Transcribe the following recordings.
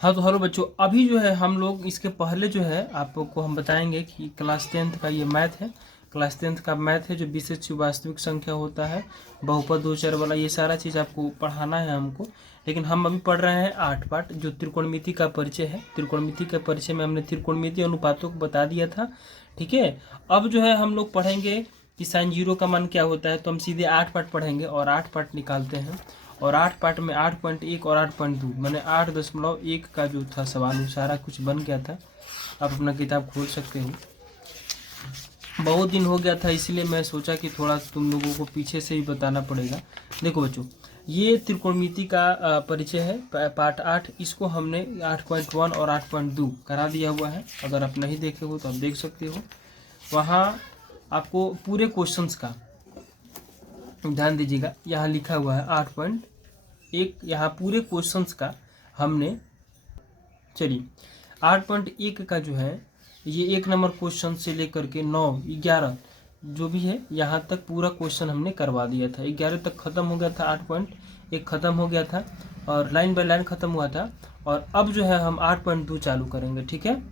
हाँ तो हेलो बच्चों, अभी जो है हम लोग इसके पहले जो है आपको हम बताएंगे कि क्लास 10th का ये मैथ है। क्लास 10th का मैथ है जो विशेष वास्तविक संख्या होता है, बहुपद दो चर वाला, ये सारा चीज़ आपको पढ़ाना है हमको। लेकिन हम अभी पढ़ रहे हैं 8 पाठ जो त्रिकोणमिति का परिचय है। त्रिकोणमिति के परिचय में हमने त्रिकोणमिति अनुपातों को बता दिया था। ठीक है, अब जो है हम लोग पढ़ेंगे कि साइन जीरो का मान क्या होता है। तो हम सीधे 8 पाठ पढ़ेंगे और 8 पाठ निकालते हैं। और 8 पार्ट में 8.1 और 8.2 मैंने 8.1 का जो था सवाल वो सारा कुछ बन गया था। आप अपना किताब खोल सकते हो। बहुत दिन हो गया था इसलिए मैं सोचा कि थोड़ा तुम लोगों को पीछे से ही बताना पड़ेगा। देखो बच्चों, ये त्रिकोणमिति का परिचय है पार्ट 8। इसको हमने 8.1 और 8.2 करा दिया हुआ है। अगर आप नहीं देखे हो तो आप देख सकते हो। वहाँ आपको पूरे क्वेश्चंस का ध्यान दीजिएगा, यहाँ लिखा हुआ है 8.1। यहाँ पूरे क्वेश्चंस का हमने, चलिए 8.1 का जो है ये 1 नंबर क्वेश्चन से लेकर के 9, 11 जो भी है यहाँ तक पूरा क्वेश्चन हमने करवा दिया था। 11 तक ख़त्म हो गया था, 8.1 ख़त्म हो गया था और लाइन बाय लाइन ख़त्म हुआ था। और अब जो है हम 8.2 चालू करेंगे। ठीक है,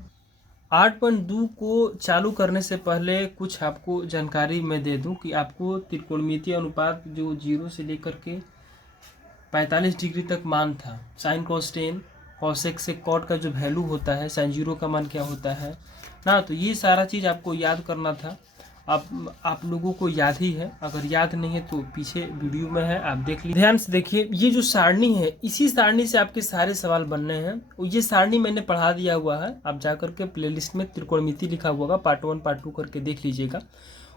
8.2 को चालू करने से पहले कुछ आपको जानकारी मैं दे दूं कि आपको त्रिकोणमितीय अनुपात जो 0 से लेकर के 45 डिग्री तक मान था, साइन कॉस टेन, कॉसेक से कॉट का जो वैल्यू होता है, साइन जीरो का मान क्या होता है ना, तो ये सारा चीज़ आपको याद करना था। आप लोगों को याद ही है, अगर याद नहीं है तो पीछे वीडियो में है, आप देख लीजिए। ध्यान से देखिए, ये जो सारणी है इसी सारणी से आपके सारे सवाल बनने हैं। ये सारणी मैंने पढ़ा दिया हुआ है, आप जा करके प्लेलिस्ट में त्रिकोणमिति लिखा हुआ होगा, पार्ट 1 पार्ट 2 करके देख लीजिएगा।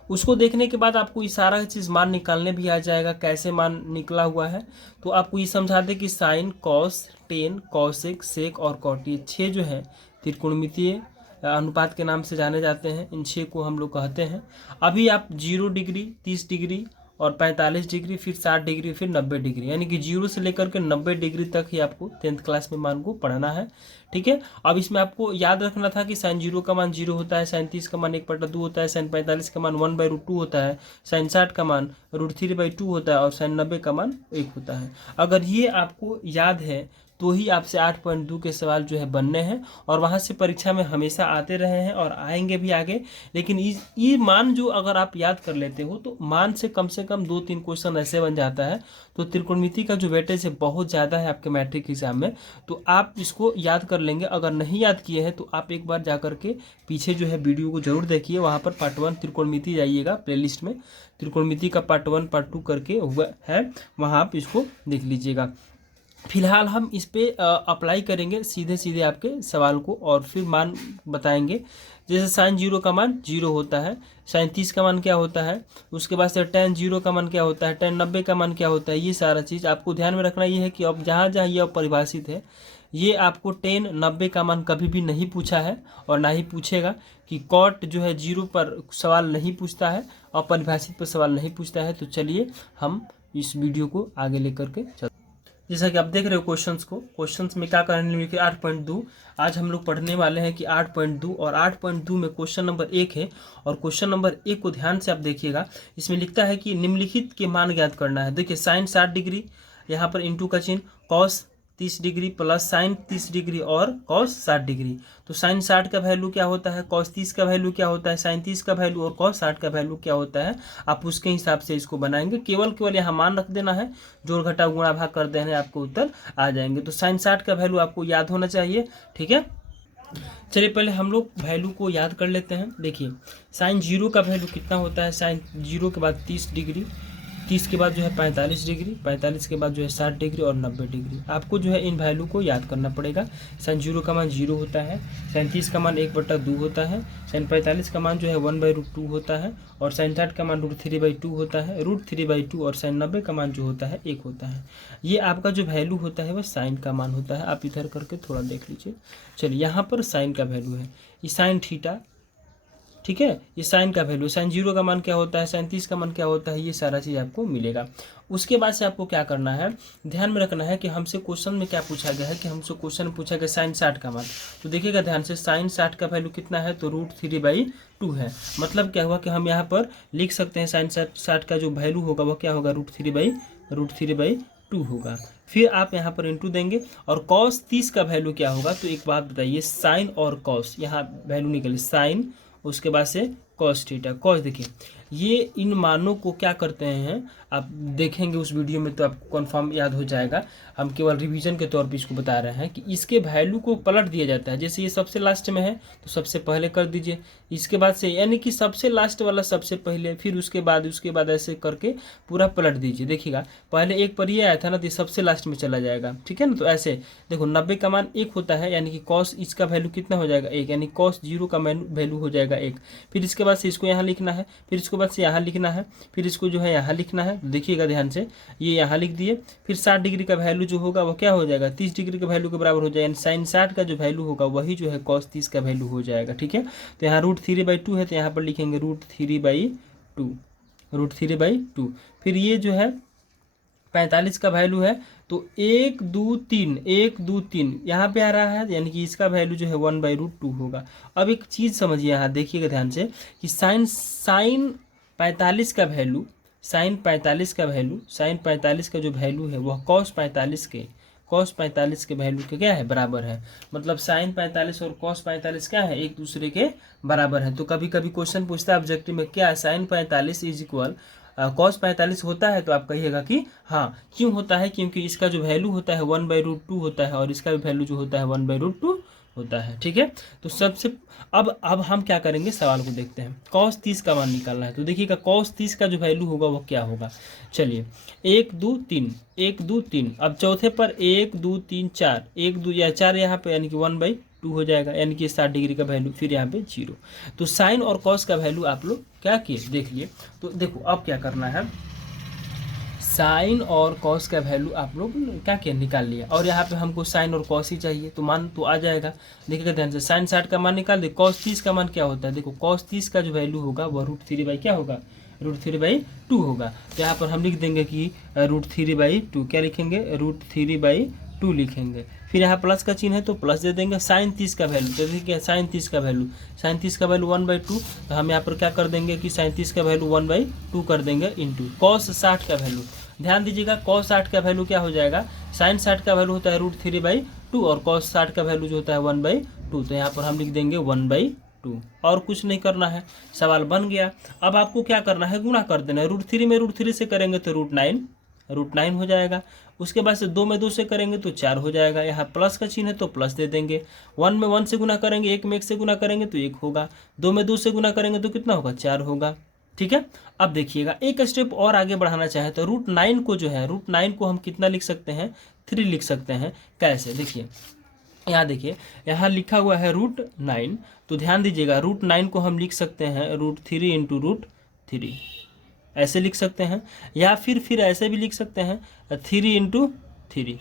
उसको देखने के बाद आपको ये सारा चीज़ मान निकालने भी आ जाएगा, कैसे मान निकला हुआ है। तो आपको ये समझा दे कि साइन, कॉस, टेन, कॉसेक, सेक और कॉट, ये 6 जो है त्रिकोणमितीय अनुपात के नाम से जाने जाते हैं। इन 6 को हम लोग कहते हैं। अभी आप 0 डिग्री, 30 डिग्री और 45 डिग्री, फिर 60 डिग्री, फिर 90 डिग्री, यानी कि 0 से लेकर के 90 डिग्री तक ही आपको 10th क्लास में मान को पढ़ना है। ठीक है, अब इसमें आपको याद रखना था कि साइन 0 का मान 0 होता है, साइन 30 का मान 1/2 होता है, साइन 45 का मान 1/√2 होता है, साइन 60 का मान √3/2 होता है और साइन 90 का मान 1 होता है। अगर ये आपको याद है तो ही आपसे 8.2 के सवाल जो है बनने हैं और वहाँ से परीक्षा में हमेशा आते रहे हैं और आएंगे भी आगे। लेकिन ये मान जो अगर आप याद कर लेते हो तो मान से कम 2-3 क्वेश्चन ऐसे बन जाता है। तो त्रिकोणमिति का जो वेटेज है बहुत ज़्यादा है आपके मैट्रिक एग्जाम में, तो आप इसको याद कर लेंगे। अगर नहीं याद किए हैं तो आप एक बार जा करके पीछे जो है वीडियो को जरूर देखिए, वहाँ पर पार्ट 1 त्रिकोणमिति जाइएगा, प्लेलिस्ट में त्रिकोणमिति का पार्ट 1 पार्ट 2 करके हुआ है, वहाँ आप इसको देख लीजिएगा। फिलहाल हम इस पे अप्लाई करेंगे सीधे सीधे आपके सवाल को और फिर मान बताएंगे। जैसे साइन 0 का मान 0 होता है, साइन 30 का मान क्या होता है, उसके बाद से टेन 0 का मान क्या होता है, टेन 90 का मान क्या होता है। ये सारा चीज़ आपको ध्यान में रखना ये है कि अब जहाँ जहाँ ये परिभाषित है, ये आपको 10, 90 का मान कभी भी नहीं पूछा है और ना ही पूछेगा। कि कॉट जो है 0 पर सवाल नहीं पूछता है और परिभाषित पर सवाल नहीं पूछता है। तो चलिए हम इस वीडियो को आगे लेकर के चलते। जैसा कि आप देख रहे हो क्वेश्चंस में क्या करने में कि 8.2 आज हम लोग पढ़ने वाले हैं कि 8.2 और 8.2 में क्वेश्चन नंबर 1 है। और क्वेश्चन नंबर 1 को ध्यान से आप देखिएगा, इसमें लिखता है कि निम्नलिखित के मान ज्ञात करना है। देखिए साइन 60 डिग्री, यहाँ पर इंटू का चिन्ह, cos 30 degree plus sign 30 degree और कॉस 60 डिग्री। तो साइन 60 का वैल्यू क्या होता है, कॉस 30 का वैल्यू क्या होता है, साइन 30 का वैल्यू और कॉस 60 का वैल्यू क्या होता है, आप उसके हिसाब से इसको बनाएंगे। केवल यहाँ मान रख देना है, जोड़ घटा गुणा भाग कर देना है, आपको उत्तर आ जाएंगे। तो साइन 60 का वैल्यू आपको याद होना चाहिए। ठीक है, चलिए पहले हम लोग वैल्यू को याद कर लेते हैं। देखिए साइन 0 का वैल्यू कितना होता है, साइन 0 के बाद 30 डिग्री, 30 के बाद जो है 45 डिग्री, 45 के बाद जो है 60 डिग्री और 90 डिग्री। आपको जो है इन वैल्यू को याद करना पड़ेगा। साइन 0 का मान 0 होता है, साइन 30 का मान 1/2 होता है, साइन 45 का मान जो है 1/√2 होता है और साइन 60 का मान √3/2 होता है, √3/2 और साइन 90 का मान जो होता है 1 होता है। ये आपका जो वैल्यू होता है वह साइन का मान होता है। आप इधर करके थोड़ा देख लीजिए। चलिए यहाँ पर साइन का वैल्यू है, ये साइन थीटा, ठीक है, ये साइन का वैल्यू, साइन 0 का मान क्या होता है, साइन 30 का मान क्या होता है, ये सारा चीज़ आपको मिलेगा। उसके बाद से आपको क्या करना है, ध्यान में रखना है कि हमसे क्वेश्चन में क्या पूछा गया है, कि हमसे क्वेश्चन में पूछा गया साइन 60 का मान। तो देखिएगा ध्यान से, साइन 60 का वैल्यू कितना है, तो √3/2 है। मतलब क्या हुआ कि हम यहाँ पर लिख सकते हैं साइन 60 का जो वैल्यू होगा वह क्या होगा, √3/2 2 होगा। फिर आप यहाँ पर इंटू देंगे और cos 30 का वैल्यू क्या होगा, तो एक बात बताइए, साइन और cos, यहाँ वैल्यू निकले साइन, उसके बाद से cos थीटा। cos देखिए ये इन मानों को क्या करते हैं, आप देखेंगे उस वीडियो में तो आपको कंफर्म याद हो जाएगा। हम केवल रिवीजन के तौर पे इसको बता रहे हैं कि इसके वैल्यू को पलट दिया जाता है। जैसे ये सबसे लास्ट में है तो सबसे पहले कर दीजिए, इसके बाद से यानी कि सबसे लास्ट वाला सबसे पहले, फिर उसके बाद ऐसे करके पूरा पलट दीजिए। देखिएगा पहले एक पर ये आया था ना, तो ये सबसे लास्ट में चला जाएगा, ठीक है ना। तो ऐसे देखो 90 का मान 1 होता है, यानी कि cos इसका वैल्यू कितना हो जाएगा 1, यानी cos 0 का वैल्यू हो जाएगा 1। फिर इसके बाद से इसको यहाँ लिखना है, फिर इसके बाद से यहाँ लिखना है, फिर इसको जो है यहाँ लिखना है। देखिएगा ध्यान से, ये यहाँ लिख दिए। फिर 60 डिग्री का वैल्यू जो होगा वो क्या हो जाएगा, 30 डिग्री के वैल्यू के बराबर हो जाएगा, यानी साइन 60 का जो वैल्यू होगा वही जो है cos 30 का वैल्यू हो जाएगा, ठीक है। तो यहाँ √3/2 है, तो यहाँ पर लिखेंगे √3/2, √3/2। फिर ये जो है 45 का वैल्यू है, तो 1 2 3 1 2 3 यहाँ पे आ रहा है, यानी कि इसका वैल्यू जो है 1/√2 होगा। अब एक चीज़ समझिए, यहाँ देखिएगा ध्यान से कि साइन 45 का वैल्यू, साइन 45 का जो वैल्यू है वह cos 45 के वैल्यू के क्या है, बराबर है। मतलब साइन 45 और cos 45 क्या है, एक दूसरे के बराबर है। तो कभी कभी क्वेश्चन पूछता है ऑब्जेक्टिव में, क्या साइन 45 इज इक्वल cos 45 होता है, तो आप कहिएगा कि हाँ। क्यों होता है, क्योंकि इसका जो वैल्यू होता है 1/√2 होता है और इसका भी वैल्यू जो होता है 1/√2 होता है, ठीक है। तो सबसे अब हम क्या करेंगे, सवाल को देखते हैं। cos 30 का मान निकालना है, तो देखिएगा cos 30 का जो वैल्यू होगा वो क्या होगा। चलिए 1 2 3 1 2 3, अब चौथे पर 1 2 3 4, 1 2 या 4 यहाँ पे, यानी कि 1/2 हो जाएगा, यानी कि 60 डिग्री का वैल्यू, फिर यहाँ पे 0। तो साइन और cos का वैल्यू आप लोग क्या किए देख लिए। तो देखो अब क्या करना है, साइन और cos का वैल्यू आप लोग क्या किया, निकाल लिया। और यहाँ पे हमको साइन और cos ही चाहिए, तो मान तो आ जाएगा। देखिएगा ध्यान से, साइन 60 का मान निकाल दे, cos 30 का मान क्या होता है, देखो cos 30 का जो वैल्यू होगा वह √3/ क्या होगा, √3/2 होगा। तो यहाँ पर हम लिख देंगे कि √3/2, क्या लिखेंगे, √3/2 लिखेंगे। फिर यहाँ प्लस का चिन्ह है तो प्लस दे देंगे। साइन 30 का वैल्यू, तो देखिए साइन 30 का वैल्यू 1/2, तो हम यहाँ पर क्या कर देंगे कि साइन 30 का वैल्यू 1/2 कर देंगे इंटू cos 60 का वैल्यू। ध्यान दीजिएगा cos 60 का वैल्यू क्या हो जाएगा, साइन 60 का वैल्यू होता है √3/2 और cos 60 का वैल्यू जो होता है 1/2, तो यहाँ पर हम लिख देंगे 1/2। और कुछ नहीं करना है, सवाल बन गया। अब आपको क्या करना है, गुणा कर देना है। √3 में √3 से करेंगे तो √9 हो जाएगा। उसके बाद से 2 में 2 से करेंगे तो 4 हो जाएगा। यहाँ प्लस का चिन्ह है तो प्लस दे देंगे। 1 में 1 से गुना करेंगे, 1 में 1 से गुना करेंगे तो 1 होगा। 2 में 2 से गुना करेंगे तो कितना होगा, 4 होगा, ठीक है। अब देखिएगा एक स्टेप और आगे बढ़ाना चाहे तो √9 को जो है, √9 को हम कितना लिख सकते हैं, 3 लिख सकते हैं। कैसे, देखिए यहाँ देखिए, यहाँ लिखा हुआ है √9, तो ध्यान दीजिएगा √9 को हम लिख सकते हैं √3 इंटू √3, ऐसे लिख सकते हैं। या फिर ऐसे भी लिख सकते हैं 3 इंटू 3।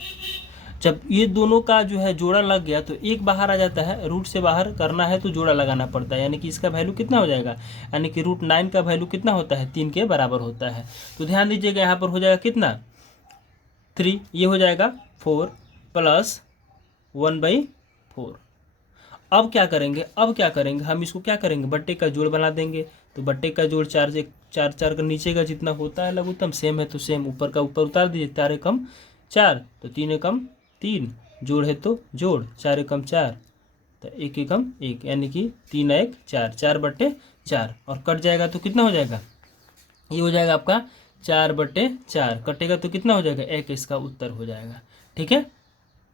जब ये दोनों का जो है जोड़ा लग गया तो एक बाहर आ जाता है, रूट से बाहर करना है तो जोड़ा लगाना पड़ता है, यानी कि इसका वैल्यू कितना हो जाएगा, यानी कि √9 का वैल्यू कितना होता है, 3 के बराबर होता है। तो ध्यान दीजिएगा यहाँ पर हो जाएगा कितना, 3, ये हो जाएगा 4 + 1/4। अब क्या करेंगे, हम इसको क्या करेंगे, बट्टे का जोड़ बना देंगे। तो बट्टे का जोड़ 4 का नीचे का जितना होता है लघुत्तम सेम है तो सेम, ऊपर का ऊपर उतार दीजिए। 4 एकम 4, तो 3 एकम 3, जोड़ है तो जोड़, 4 एकम 4, तो 1 एकम 1, यानी कि 3 1 4, 4/4। और कट जाएगा तो कितना हो जाएगा, ये हो जाएगा आपका 4/4। कटेगा तो कितना हो जाएगा, 1, इसका उत्तर हो जाएगा, ठीक है।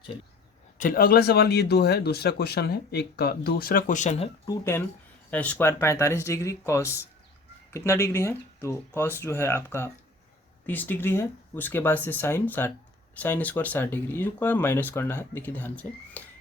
चलिए अगला सवाल ये 2 है, दूसरा क्वेश्चन है। एक का दूसरा क्वेश्चन है 2tan² 45 डिग्री, cos कितना डिग्री है, तो cos जो है आपका 30 डिग्री है। उसके बाद से साइन स्क्वायर 60 डिग्री, इसको माइनस करना है। देखिए ध्यान से,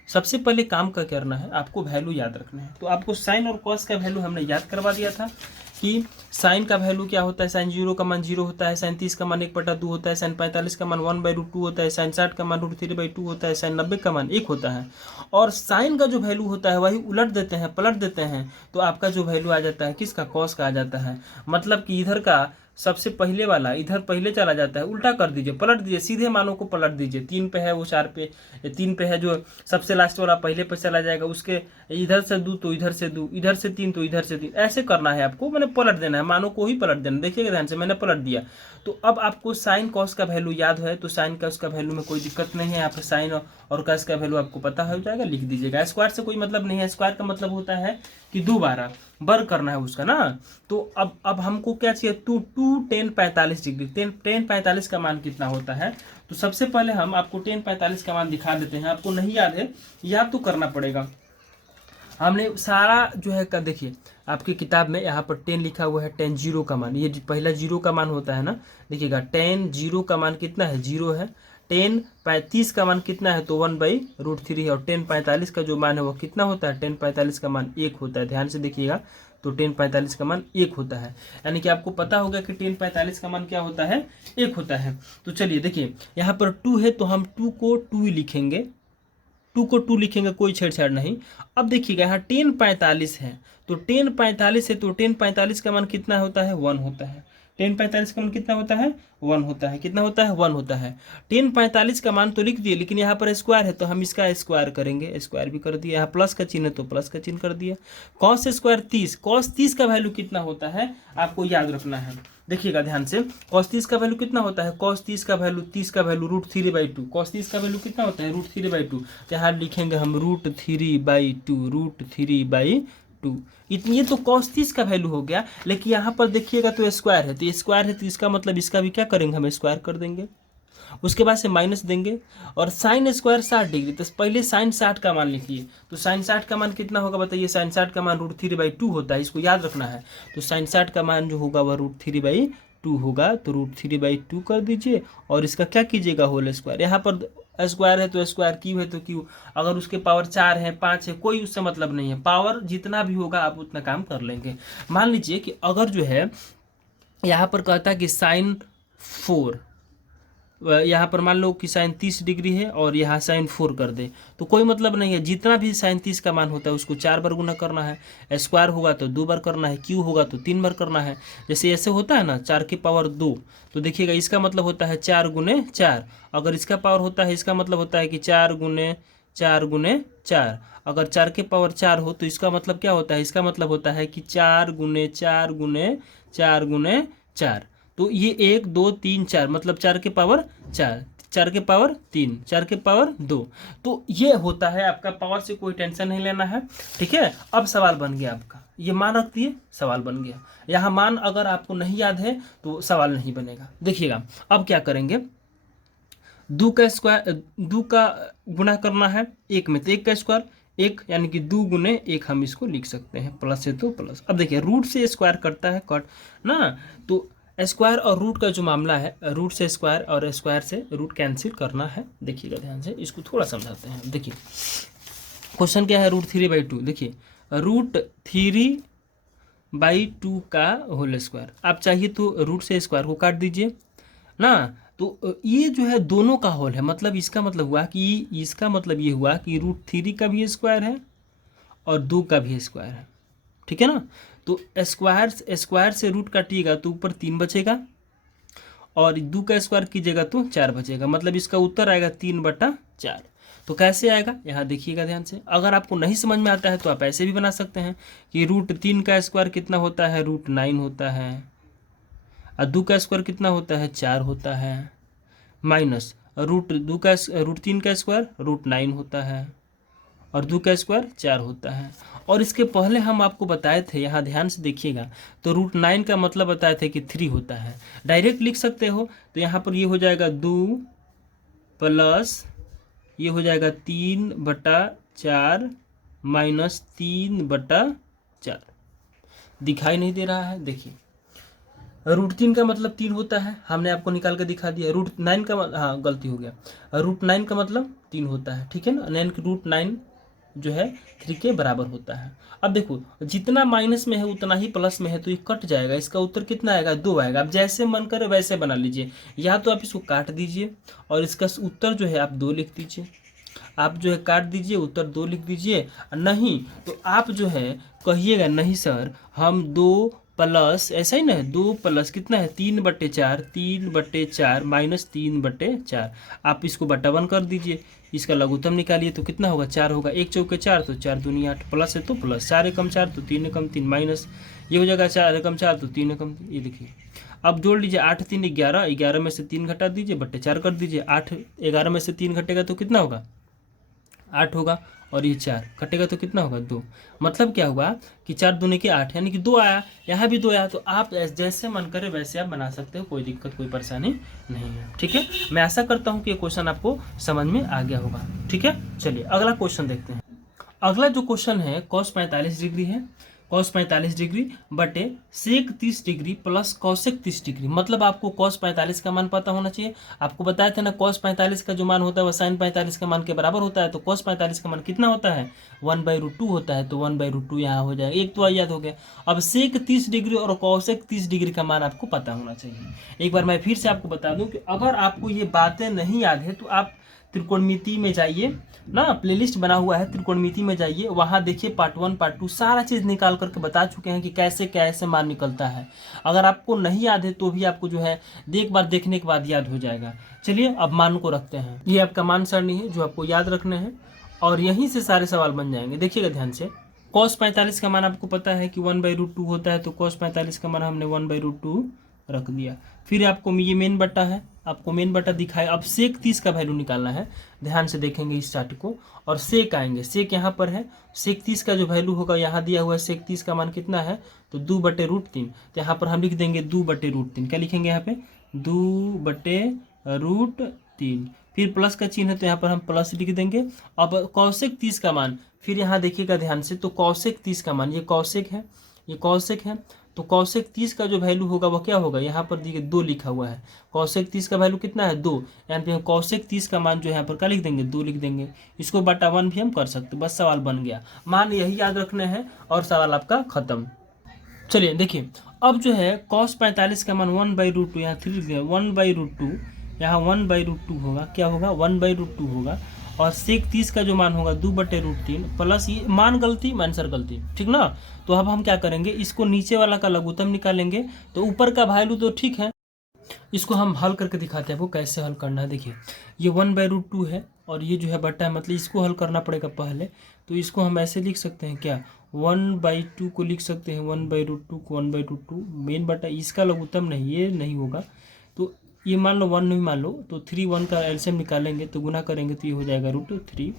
सबसे पहले काम क्या करना है, आपको वैल्यू याद रखना है। तो आपको साइन और cos का वैल्यू हमने याद करवा दिया था कि साइन का वैल्यू क्या होता है, साइन 0 का मान 0 होता है, साइन 30 का मान 1/2 होता है, साइन 45 का मान 1/√2 होता है, साइन 60 का मान √3/2 होता है, साइन 90 का मान 1 होता है। और साइन का जो वैल्यू होता है वही उलट देते हैं, पलट देते हैं, तो आपका जो वैल्यू आ जाता है किसका, cos का आ जाता है। मतलब कि इधर का सबसे पहले वाला इधर पहले चला जाता है, उल्टा कर दीजिए, पलट दीजिए, सीधे मानों को पलट दीजिए। 3 पे है वो 4 पे, 3 पे है जो सबसे लास्ट वाला पहले पे चला जाएगा, उसके इधर से दो तो इधर से दो, इधर से 3 तो इधर से 3, ऐसे करना है आपको, मैंने पलट देना है, मानों को ही पलट देना। देखिएगा ध्यान से, मैंने पलट दिया। तो अब आपको साइन कॉस का वैल्यू याद है, तो साइन कॉस का वैल्यू में कोई दिक्कत नहीं है, यहाँ पर साइन और कॉस का वैल्यू आपको पता हो जाएगा, लिख दीजिएगा। स्क्वायर से कोई मतलब नहीं है, स्क्वायर का मतलब होता है कि दोबारा वर्ग करना है उसका ना। तो अब हमको क्या चाहिए, टू tan 45 डिग्री, tan 45 का मान कितना होता है। तो सबसे पहले हम आपको tan 45 का मान दिखा देते हैं, आपको नहीं याद है, याद तो करना पड़ेगा। हमने सारा जो है का देखिए आपकी किताब में यहाँ पर 10 लिखा हुआ है, tan 0 का मान, ये पहला 0 का मान होता है ना, देखिएगा tan 0 का मान कितना है, 0 है। tan 35 का मान कितना है, तो 1/√3 है। और tan 45 का जो मान है वो कितना होता है, tan 45 का मान 1 होता है। ध्यान से देखिएगा, तो tan 45 का मान 1 होता है, यानी कि आपको पता होगा कि tan 45 का मान क्या होता है, 1 होता है। तो चलिए देखिए यहाँ पर 2 है, तो हम 2 को 2 ही लिखेंगे, 2 को 2 लिखेंगे, कोई छेड़छाड़ नहीं। अब देखिएगा यहाँ tan 45 है, तो tan 45 है, तो tan 45 का मान कितना होता है, 1 होता है। tan 45 का मान कितना होता है, 1 होता है। कितना होता है, 1 होता है। tan 45 का मान तो लिख दिए, लेकिन यहाँ पर स्क्वायर है तो हम इसका स्क्वायर करेंगे, स्क्वायर भी कर दिए। यहाँ प्लस का चिन्ह है तो प्लस का चिन्ह कर दिया। cos स्क्वायर 30, cos 30 का वैल्यू कितना होता है आपको याद रखना है। देखिएगा ध्यान से, cos 30 का वैल्यू कितना होता है, cos 30 का वैल्यू, 30 का वैल्यू √3/2, cos 30 का वैल्यू कितना होता है, √3/2। यहाँ लिखेंगे हम √3/2, √3/2। इतनी, ये तो cos 30 का वैल्यू हो गया। लेकिन यहाँ पर देखिएगा तो स्क्वायर है, तो स्क्वायर है तो इसका मतलब इसका भी क्या करेंगे, हम स्क्वायर कर देंगे, उसके बाद से माइनस देंगे। और साइन स्क्वायर 60 डिग्री, तो पहले साइन 60 का मान लिखिए। तो साइन 60 का मान कितना होगा बताइए, साइन 60 का मान √3/2 होता है, इसको याद रखना है। तो साइन 60 का मान जो होगा वह √3/2 होगा, तो √3/2 कर दीजिए और इसका क्या कीजिएगा, होल स्क्वायर। यहाँ पर स्क्वायर है तो स्क्वायर, क्यू है तो क्यू, अगर उसके पावर 4 है 5 है कोई उससे मतलब नहीं है, पावर जितना भी होगा आप उतना काम कर लेंगे। मान लीजिए कि अगर जो है यहाँ पर कहता है कि साइन 4, यहाँ पर मान लो कि साइन 30 डिग्री है और यहाँ साइन 4 कर दे, तो कोई मतलब नहीं है, जितना भी साइन 30 का मान होता है उसको 4 बार गुना करना है। स्क्वायर होगा तो 2 बार करना है, क्यू होगा तो 3 बार करना है। जैसे ऐसे होता है ना 4 की पावर 2, तो देखिएगा इसका मतलब होता है 4 गुने 4। अगर इसका पावर होता है, इसका मतलब होता है कि 4 गुने 4 गुने 4। अगर 4 के पावर 4 हो तो इसका मतलब क्या होता है, इसका मतलब होता है कि 4 गुने 4 गुने 4 गुने 4। तो ये 1 2 3 4, मतलब 4 के पावर 4, 4 के पावर 3, 4 के पावर 2। तो ये होता है आपका, पावर से कोई टेंशन नहीं लेना है, ठीक है। अब सवाल बन गया आपका, ये मान रख दिए, सवाल बन गया। यहाँ मान अगर आपको नहीं याद है तो सवाल नहीं बनेगा। देखिएगा अब क्या करेंगे, 2 का स्क्वायर, 2 का गुना करना है 1 में, तो 1 का स्क्वायर 1, यानी कि 2 गुने 1 हम इसको लिख सकते हैं, प्लस है तो प्लस। अब देखिए रूट से स्क्वायर करता है कट ना, तो स्क्वायर और रूट का जो मामला है, रूट से स्क्वायर और स्क्वायर से रूट कैंसिल करना है। देखिएगा ध्यान से, इसको थोड़ा समझाते हैं। देखिए क्वेश्चन क्या है, √3/2। देखिए √3/2 का होल स्क्वायर, आप चाहिए तो रूट से स्क्वायर को काट दीजिए ना। तो ये जो है दोनों का होल है, मतलब इसका मतलब हुआ कि इसका मतलब ये हुआ कि √3 का भी स्क्वायर है और 2 का भी स्क्वायर है, ठीक है ना। तो स्क्वायर से रूट काटिएगा तो ऊपर 3 बचेगा और 2 का स्क्वायर कीजिएगा तो 4 बचेगा, मतलब इसका उत्तर आएगा 3/4। तो कैसे आएगा, यहाँ देखिएगा ध्यान से। अगर आपको नहीं समझ में आता है तो आप ऐसे भी बना सकते हैं कि √3 का स्क्वायर कितना होता है, √9 होता है, और 2 का स्क्वायर कितना होता है, 4 होता है, माइनस √3 का स्क्वायर √9 होता है और 2 का स्क्वायर 4 होता है। और इसके पहले हम आपको बताए थे, यहाँ ध्यान से देखिएगा, तो √9 का मतलब बताए थे कि 3 होता है। डायरेक्ट लिख सकते हो, तो यहाँ पर ये हो जाएगा 2 प्लस ये हो जाएगा 3/4 माइनस 3/4। दिखाई नहीं दे रहा है, देखिए √3 का मतलब 3 होता है, हमने आपको निकाल के दिखा दिया। √9 का हाँ गलती हो गया, √9 का मतलब 3 होता है, ठीक है ना। √9 जो है 3 के बराबर होता है। अब देखो जितना माइनस में है उतना ही प्लस में है, तो ये कट जाएगा, इसका उत्तर कितना आएगा, 2 आएगा। अब जैसे मन करे वैसे बना लीजिए, या तो आप इसको काट दीजिए और इसका उत्तर जो है आप 2 लिख दीजिए, आप जो है काट दीजिए उत्तर 2 लिख दीजिए। नहीं तो आप जो है कहिएगा नहीं सर हम 2 प्लस ऐसा ही ना, 2 प्लस कितना है 3/4, 3/4 माइनस 3/4। आप इसको बटा 1 कर दीजिए, इसका लघुत्तम निकालिए तो कितना होगा 4 होगा। 1 चौके 4 तो 4 दूनी 8, प्लस है तो प्लस, 4 एकम 4 तो 3 एकम 3 माइनस, ये हो जाएगा 4 एकम 4 तो 3 एकम 3। ये देखिए अब जोड़ लीजिए, 8 3 11, 11 में से 3 घटा दीजिए, बट्टे 4 कर दीजिए। 8 11 में से 3 घटेगा तो कितना होगा 8 होगा, और ये 4 कटेगा तो कितना होगा 2। मतलब क्या हुआ कि 4 दूनी के 8 यानी कि 2 आया, यहाँ भी 2 आया। तो आप जैसे मन करे वैसे आप बना सकते हो, कोई दिक्कत कोई परेशानी नहीं है। ठीक है, मैं आशा करता हूँ कि ये क्वेश्चन आपको समझ में आ गया होगा। ठीक है, चलिए अगला क्वेश्चन देखते हैं। अगला जो क्वेश्चन है cos 45 डिग्री है, cos 45 डिग्री बटे sec 30 degree plus cosec 30 degree. मतलब आपको cos 45 का मान पता होना चाहिए। आपको बताया था ना cos 45 का जो मान होता है वह sin 45 का मान के बराबर होता है। तो cos 45 का मान कितना होता है 1/√2 होता है। तो 1/√2 यहाँ हो जाएगा, एक तो याद हो गया। अब sec 30 डिग्री और cosec 30 डिग्री का मान आपको पता होना चाहिए। एक बार मैं फिर से आपको बता दूं कि अगर आपको ये बातें नहीं याद है तो आप त्रिकोणमिति में जाइए ना, प्लेलिस्ट बना हुआ है त्रिकोणमिति में जाइए, वहाँ देखिए पार्ट 1 पार्ट 2 सारा चीज़ निकाल करके बता चुके हैं कि कैसे कैसे मान निकलता है। अगर आपको नहीं याद है तो भी आपको जो है एक बार देखने के बाद याद हो जाएगा। चलिए अब मान को रखते हैं, ये आपका मान सरणी है जो आपको याद रखने हैं और यहीं से सारे सवाल बन जाएंगे। देखिएगा ध्यान से, cos 45 का मान आपको पता है कि 1/√2 होता है। तो cos 45 का मान हमने 1/√2 रख दिया। फिर आपको ये मेन बट्टा है, आपको मेन बट्टा दिखाए। अब sec 30 का वैल्यू निकालना है, ध्यान से देखेंगे इस चार्ट को और sec आएंगे। sec यहाँ पर है, sec 30 का जो वैल्यू होगा यहाँ दिया हुआ है, sec 30 का मान कितना है तो 2/√3। तो यहाँ पर हम लिख देंगे 2/√3। क्या लिखेंगे यहाँ पे 2/√3। फिर प्लस का चिन्ह है तो यहाँ पर हम प्लस लिख देंगे। अब cosec 30 का मान, फिर यहाँ देखिएगा ध्यान से, तो cosec 30 का मान, ये cosec है ये cosec है, तो cosec 30 का जो वैल्यू होगा वो क्या होगा, यहाँ पर देखिए 2 लिखा हुआ है। cosec 30 का वैल्यू कितना है 2, यानी कि हम cosec 30 का मान जो यहाँ पर क्या लिख देंगे 2 लिख देंगे। इसको बटा 1 भी हम कर सकते, बस सवाल बन गया। मान यही याद रखने हैं और सवाल आपका खत्म। चलिए देखिए, अब जो है cos 45 का मान 1/√2, यहाँ 3 लिख दिया 1/√2, यहाँ 1/√2 होगा, क्या होगा 1/√2 होगा। और sec 30 का जो मान होगा 2/√3 प्लस ये मान गलती आंसर गलती, ठीक ना। तो अब हम क्या करेंगे, इसको नीचे वाला का लघुत्तम निकालेंगे। तो ऊपर का वैल्यू तो ठीक है, इसको हम हल करके दिखाते हैं वो कैसे हल करना है। देखिए ये 1/√2 है और ये जो है बटा है, मतलब इसको हल करना पड़ेगा पहले। तो इसको हम ऐसे लिख सकते हैं, क्या 1/2 को लिख सकते हैं, 1/√2 को 1/√2 मेन बटा, इसका लघुत्तम नहीं, ये नहीं होगा। तो ये मान लो 1 नहीं मान लो, तो 3 1 का एलसीएम निकालेंगे तो गुना करेंगे तो ये हो जाएगा √3।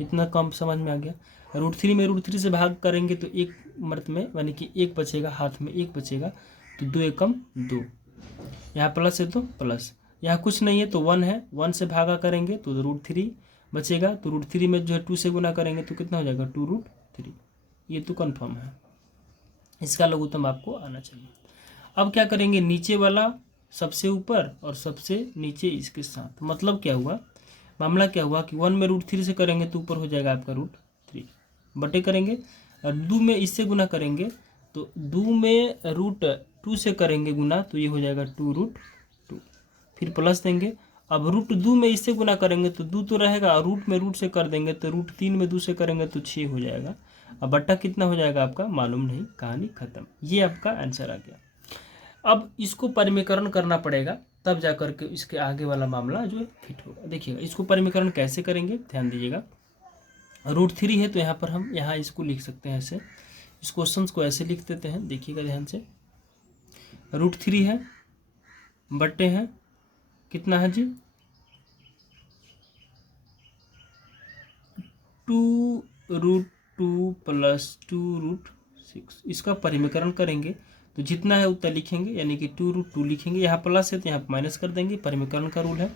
इतना कम समझ में आ गया। √3 में √3 से भाग करेंगे तो एक मर्त में, यानी कि एक बचेगा, हाथ में एक बचेगा, तो 2 एकम 2, यहाँ प्लस है तो प्लस, यहाँ कुछ नहीं है तो 1 है, 1 से भागा करेंगे तो √3 बचेगा। तो √3 में जो है 2 से गुना करेंगे तो कितना हो जाएगा 2√3। ये तो कन्फर्म है, इसका लघुत्तम आपको आना चाहिए। अब क्या करेंगे, नीचे वाला सबसे ऊपर और सबसे नीचे इसके साथ। मतलब क्या हुआ, मामला क्या हुआ कि 1 में √3 से करेंगे तो ऊपर हो जाएगा आपका √3, बटे करेंगे और 2 में इससे गुना करेंगे तो 2 में √2 से करेंगे गुना तो ये हो जाएगा 2√2। फिर प्लस देंगे। अब √2 में इससे गुना करेंगे तो 2 तो रहेगा, और रूट में रूट से कर देंगे तो √3 में 2 से करेंगे तो 6 हो जाएगा। अब बट्टा कितना हो जाएगा आपका मालूम नहीं, कहानी खत्म। ये आपका आंसर आ गया। अब इसको परिमीकरण करना पड़ेगा, तब जा करके इसके आगे वाला मामला जो है फिट होगा। देखिएगा इसको परिमीकरण कैसे करेंगे, ध्यान दीजिएगा। √3 है तो यहाँ पर हम यहाँ इसको लिख सकते हैं ऐसे, इस क्वेश्चन को ऐसे लिख देते हैं। देखिएगा ध्यान से, √3 है बट्टे है कितना है जी 2√2 प्लस 2√6। इसका परिमीकरण करेंगे तो जितना है उतना लिखेंगे, यानी कि 2√2 लिखेंगे। यहाँ प्लस है तो यहाँ माइनस कर देंगे, परिमीकरण का रूल है।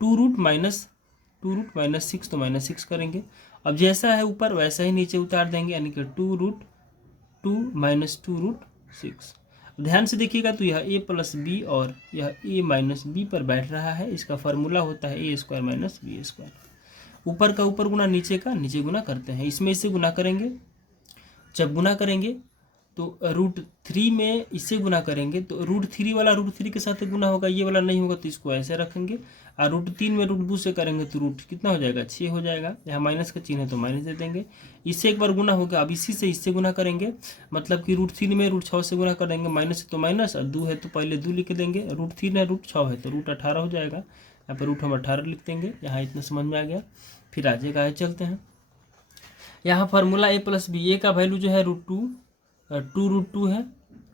2√- 6 तो -6 करेंगे। अब जैसा है ऊपर वैसा ही नीचे उतार देंगे, यानी कि 2√2 माइनस 2√6। ध्यान से देखिएगा तो यह a + b और यह a - b पर बैठ रहा है। इसका फार्मूला होता है a² - b²। ऊपर का ऊपर गुना नीचे का नीचे गुना करते हैं, इसमें इससे गुना करेंगे। जब गुना करेंगे तो √3 में इससे गुना करेंगे तो √3 वाला √3 के साथ गुना होगा, ये वाला नहीं होगा तो इसको ऐसे रखेंगे। और √3 में √2 से करेंगे तो रूट कितना हो जाएगा 6 हो जाएगा। यहाँ माइनस का चिन्ह है तो माइनस दे देंगे। इससे एक बार गुना होगा, अब इसी से इससे गुना करेंगे, मतलब कि √3 में √6 से गुना करेंगे, माइनस है तो माइनस और 2 है तो पहले 2 लिख देंगे। √3 है √6 है तो √18 हो जाएगा। यहाँ पर रूट हम 18 लिख देंगे। यहाँ इतना समझ में आ गया। फिर आगे का चलते हैं। यहाँ फार्मूला a + b, a का वैल्यू जो है √2 है,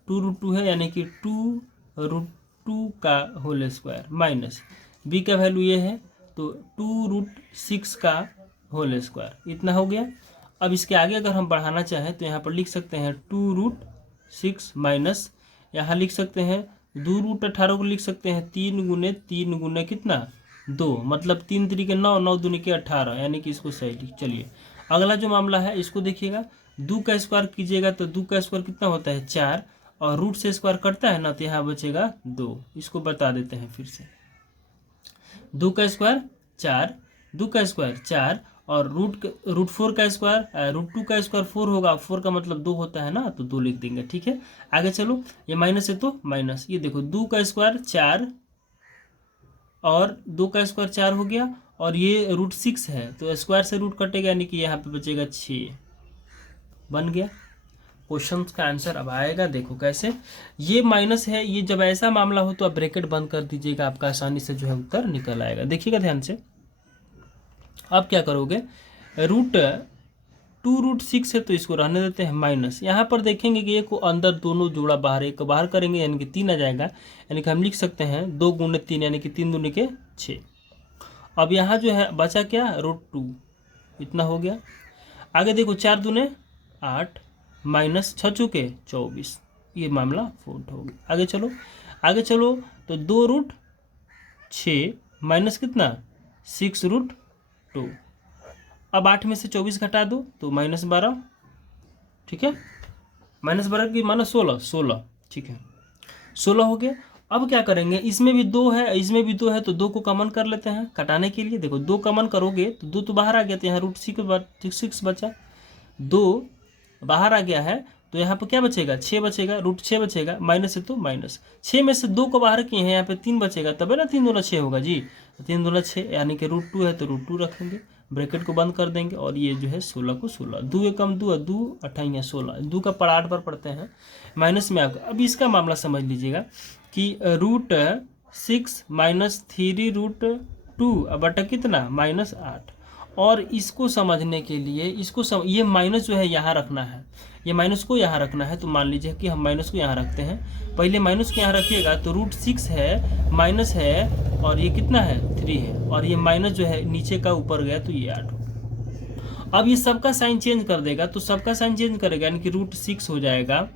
2√2 है यानी कि 2√2 का होल स्क्वायर माइनस b का वैल्यू ये है तो 2√6 का होल स्क्वायर, इतना हो गया। अब इसके आगे अगर हम बढ़ाना चाहें तो यहाँ पर लिख सकते हैं 2√6 माइनस, यहाँ लिख सकते हैं 2√18 को लिख सकते हैं 3 गुने 3 गुने कितना 2, मतलब 3 3 के 9, 9 दूनी के 18, यानी कि इसको सही लिख। चलिए अगला जो मामला है इसको देखिएगा, 2 का स्क्वायर कीजिएगा तो 2 का स्क्वायर कितना होता है 4, और रूट से स्क्वायर कटता है ना तो यहाँ बचेगा 2। इसको बता देते हैं फिर से, 2 का स्क्वायर 4, 2 का स्क्वायर 4 और √4 का स्क्वायर, √2 का स्क्वायर 4 होगा, 4 का मतलब 2 होता है ना तो 2 लिख देंगे। ठीक है, आगे चलो, ये माइनस है तो माइनस, ये देखो 2 का स्क्वायर 4 और 2 का स्क्वायर 4 हो गया, और ये √6 है तो स्क्वायर से रूट कटेगा यानी कि यहाँ पे बचेगा 6, बन गया। क्वेश्चन का आंसर अब आएगा, देखो कैसे, ये माइनस है, ये जब ऐसा मामला हो तो आप ब्रैकेट बंद कर दीजिएगा, आपका आसानी से जो है उत्तर निकल आएगा। देखिएगा ध्यान से, अब क्या करोगे, √2√6 है तो इसको रहने देते हैं माइनस, यहाँ पर देखेंगे कि एक को अंदर दोनों जोड़ा बाहर, एक बाहर करेंगे यानी कि 3 आ जाएगा, यानी कि हम लिख सकते हैं 2 गुने 3 यानी कि 3 दूनी के 6। अब यहाँ जो है बचा क्या √2, इतना हो गया। आगे देखो 4 दूने 8 माइनस 6 चुके 24, ये मामला फोल्ड हो गया। आगे चलो तो 2√6 माइनस कितना 6√2, अब 8 में से 24 घटा दो तो -12, ठीक है, -12 की माइनस 16, ठीक है 16 हो गया। अब क्या करेंगे, इसमें भी 2 है, इसमें भी 2 है तो 2 को कॉमन कर लेते हैं कटाने के लिए। देखो 2 कॉमन करोगे तो 2 तो बाहर आ गया, तो यहाँ √6 बचा, 2 बाहर आ गया है तो यहाँ पर क्या बचेगा 6 बचेगा, √6 बचेगा, माइनस है तो माइनस, 6 में से 2 को बाहर किए हैं, यहाँ पे 3 बचेगा, तब है ना 3 दूना 6 होगा जी, 3 दूना 6 यानी कि √2 है तो √2 रखेंगे, ब्रैकेट को बंद कर देंगे, और ये जो है 16 को 16, 2 एकम 2 2 अट्ठाईया 16, 2 का पढ़ा 8 बार पढ़ते हैं, माइनस में आकर। अब इसका मामला समझ लीजिएगा कि √6 माइनस 3√2 बटा कितना -8, और इसको समझने के लिए ये माइनस जो है यहाँ रखना है, ये माइनस को यहाँ रखना है, तो मान लीजिए कि हम माइनस को यहाँ रखते हैं। पहले माइनस को यहाँ रखिएगा तो √6 है, माइनस है, और ये कितना है 3 है, और ये माइनस जो है नीचे का ऊपर गया तो ये 8 हो। अब ये सबका साइन चेंज कर देगा, तो सबका साइन चेंज करेगा यानी कि √6 हो जाएगा,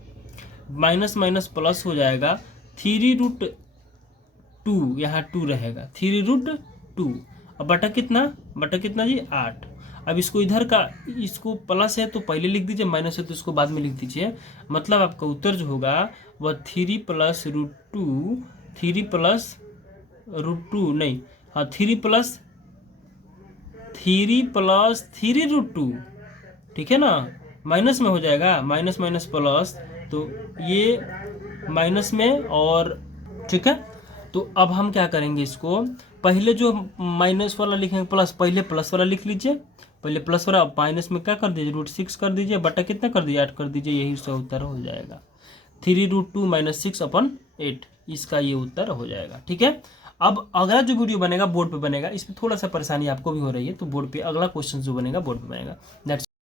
माइनस माइनस प्लस हो जाएगा, 3√2 यहाँ 2 रहेगा, 3√2 अब बटा कितना जी 8। अब इसको इधर का, इसको प्लस है तो पहले लिख दीजिए, माइनस है तो इसको बाद में लिख दीजिए, मतलब आपका उत्तर जो होगा वह 3 + √2, 3 + √2 नहीं, हाँ 3 + 3√2, ठीक है ना, माइनस में हो जाएगा, माइनस माइनस प्लस, तो ये माइनस में, और ठीक है। तो अब हम क्या करेंगे, इसको पहले जो माइनस वाला लिखेंगे प्लस, पहले प्लस वाला लिख लीजिए, पहले प्लस वाला, माइनस में क्या कर दीजिए √6 कर दीजिए, बटा कितना कर दीजिए 8 कर दीजिए, यही उसका उत्तर हो जाएगा 3√2 - 6/8, इसका ये उत्तर हो जाएगा। ठीक है, अब अगला जो वीडियो बनेगा बोर्ड पे बनेगा, इसमें थोड़ा सा परेशानी आपको भी हो रही है, तो बोर्ड पे अगला क्वेश्चन जो बनेगा बोर्ड पे बनेगा।